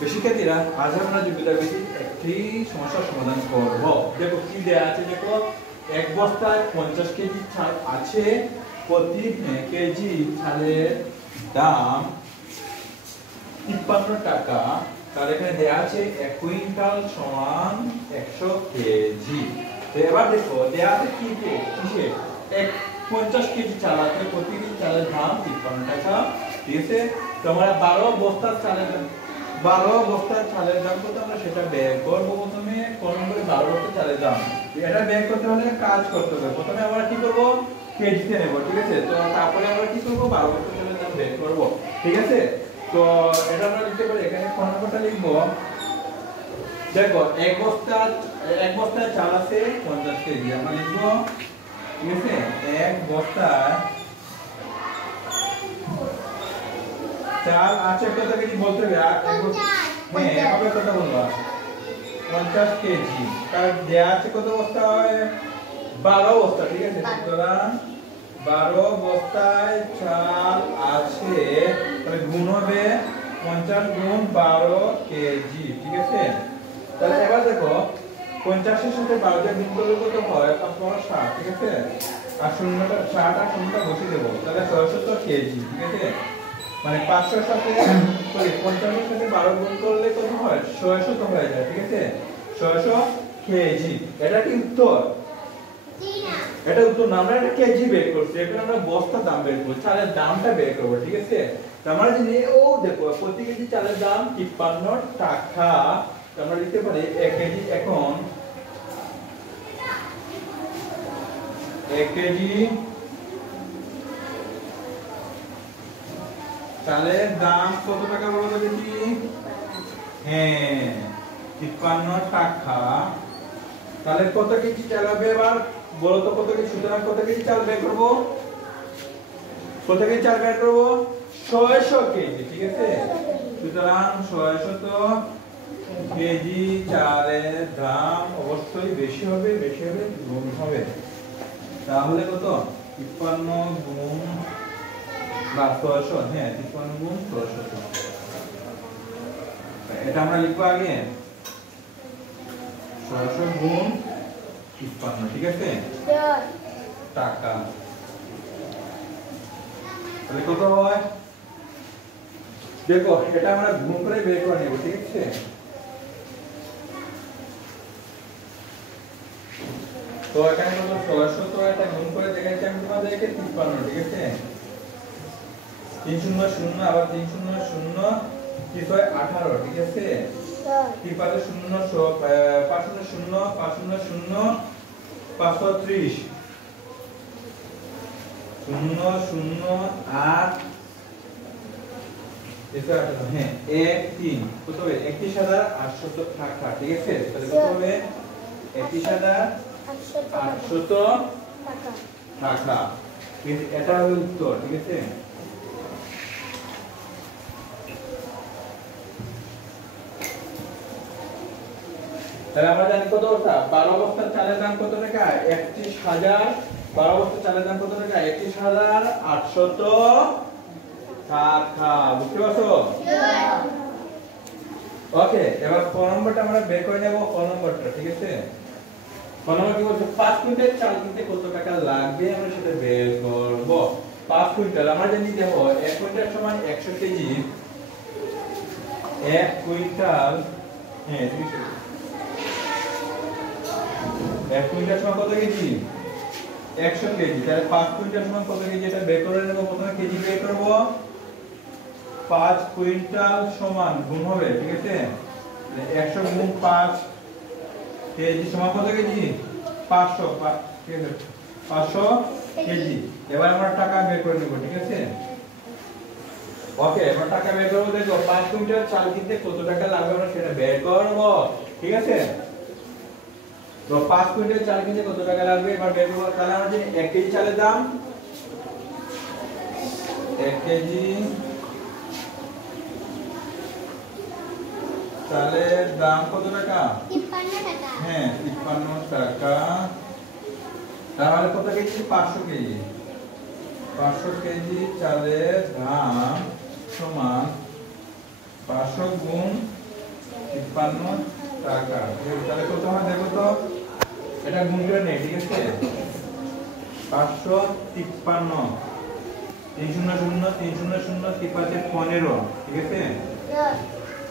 শিক্ষার্থীরা আজ আমরা যোগ্যতা ভিত্তিক একটি সমস্যার সমাধান করব। দেখো কি দেয়া আছে, দেখো এক বস্তায় 50 কেজি চাল আছে, প্রতি কেজি চালের দাম 53 টাকা। তার এখানে দেয়া আছে 1 কুইন্টাল সমান 100 কেজি। তো এবার দেখো দেয়া আছে কি কিসে 50 কেজি চাল আছে, প্রতি কেজি চালের দাম 53 টাকা। ঠিক আছে, তো আমরা 12 বস্তার চালের দাম কত আমরা সেটা বের করব। প্রথমে কোন নম্বরে 12 বস্তার চালের দাম, এটা বের করতে হলে কাজ করতে হবে। প্রথমে আমরা কি করব, কেজিতে নেব। ঠিক আছে, তো তারপরে আমরা কি করব, 12 বস্তার চালের দাম বের করব। ঠিক আছে, তো এটা আমরা লিখতে পারি, এখানে কোন নম্বরটা লিখব। দেখো এক বস্তায় চাল আছে 50 কেজি, আমরা লিখব। ঠিক আছে, এক বস্তায় চাল আছে কত কেজি বলতে হবে। হ্যাঁ, এভাবে কত বলবা, 50 কেজি। তার দেয়া আছে কত বস্তা হয়, 12 বস্তা। ঠিক আছে, সুতরাং 12 বস্তায় চাল আছে, তাহলে গুণ হবে 50 গুণ 12 কেজি। ঠিক আছে, তাহলে এবার দেখো 50 এর সাথে 12 দিয়ে গুণ করলে কত হয়, 60। ঠিক আছে, আর শূন্যটা 60 আর শূন্যটা বসিয়ে দেব, তাহলে 600 কেজি। ঠিক আছে, মানে 500 এর সাথে 50 এর সাথে 12 গুণ করলে কত হয়, 600 হয়ে যায়। ঠিক আছে, 600 কেজি। এটা কি উত্তর? এটা উত্তর না, আমরা এটা কেজি বের করছি, এখন আমরা বস্তার দাম বের করব, চালের দামটা বের করব। ঠিক আছে, তো আমরা জানি ও দেখো প্রতি কেজি চালের দাম 53 টাকা। তো আমরা লিখতে পারি 1 কেজি, এখন 1 কেজি চালের দাম কত টাকা বলো তো দেখি। হ্যাঁ, 53 টাকা। তাহলে কত কেজি চাল হবে এবার বলো তো, কত কেজি? সুতরাং কত কেজি চাল বের করব, কত কেজি চাল বের করব, 600 কেজি। ঠিক আছে, সুতরাং 600 কেজি চালের দাম অবশ্যই বেশি হবে, গুণ হবে। তাহলে কত, 53 গুণ 600। হ্যাঁ, 53 গুণ 600, এটা আমরা লিখবো আগে 600 গুণ 53। ঠিক আছে, টাকা। তাহলে কত হয় দেখো, এটা আমরা গুণ করে বের করে নেব। ঠিক আছে, তো এখানে কত, 600, তো এটা গুণ করে দেখাচ্ছি আমি তোমাদেরকে 53। ঠিক আছে, 3 শূন্য শূন্য, আবার 3 শূন্য শূন্য, 3 হয় 18। ঠিক আছে, 3 পাঁচে শূন্য, 5 শূন্য শূন্য, 5 শূন্য শূন্য, 530, 0 0 8, হ্যাঁ 1 3, কত হবে, 31,800 টাকা। ঠিক আছে, তাহলে কত হবে, 31,800 টাকা। এটা হলো উত্তর। ঠিক আছে, তাহলে আমরা জানি কত বস্তা, 12 বস্তার চালের দাম কত টাকা, 31,000। 12 বস্তার চালের দাম কত টাকা, 31,800 টাকা। বুঝতে পারছো? ওকে, এবার ক নম্বরটা আমরা বের করে নেব, ক নম্বরটা। ঠিক আছে, ক নম্বর কি বলছে, 5 কুইন্টাল চাল কিনতে কত টাকা লাগবে আমরা সেটা বের করব। 5 কুইন্টাল আমরা জানি, দেখো 1 কুইন্টাল সমান 100 কেজি। 1 কুইন্টাল, হ্যাঁ 1 কুইন্টাল সমান কত কেজি, 100 কেজি। তাহলে 5 কুইন্টাল সমান কত কেজি, এটা বের করে নেব। প্রথমে কেজি বের করব, 5 কুইন্টাল সমান গুণ হবে। ঠিক আছে, 100 গুণ 5 কেজি সমান কত কেজি, 500। ঠিক আছে, 500 কেজি। এবার আমরা টাকা বের করে নেব। ঠিক আছে, ওকে, এবার টাকা বের করব। দেখো 5 কুইন্টাল চাল কিনতে কত টাকা লাগবে আমরা সেটা বের করব। ঠিক আছে, তো 5 কুইন্টাল চাল কিনতে কত টাকা লাগবে এবার বের করব। তাহলে আমরা জানি 1 কেজি চালের দাম, 1 কেজি চালের দাম কত টাকা, 53 টাকা। হ্যাঁ, 53 টাকা। তাহলে কত কেজি, 500 কেজি। 500 কেজি চালের দাম সমান 500 গুণ 53 টাকা। তাহলে কত হয় দেখো তো, এটা গুণ করে নেই, ঠিক আছে? 553 300 300 3 5 15, ঠিক আছে?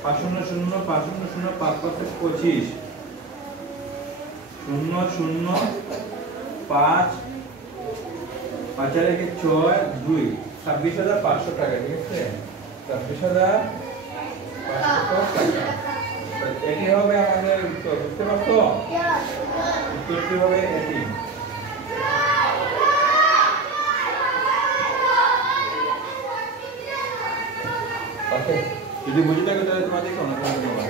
500 500 5 5 25 0 0 5 5 আর 1 6 2 26,500 টাকা, ঠিক আছে? 26,500 টাকা। এটি হবে আমাদের উত্তর, বুঝতে পারছো? উত্তরটি হবে এটি। ওকে, যদি বুঝে থাকে তাহলে তোমাদেরকে অনেক ধন্যবাদ।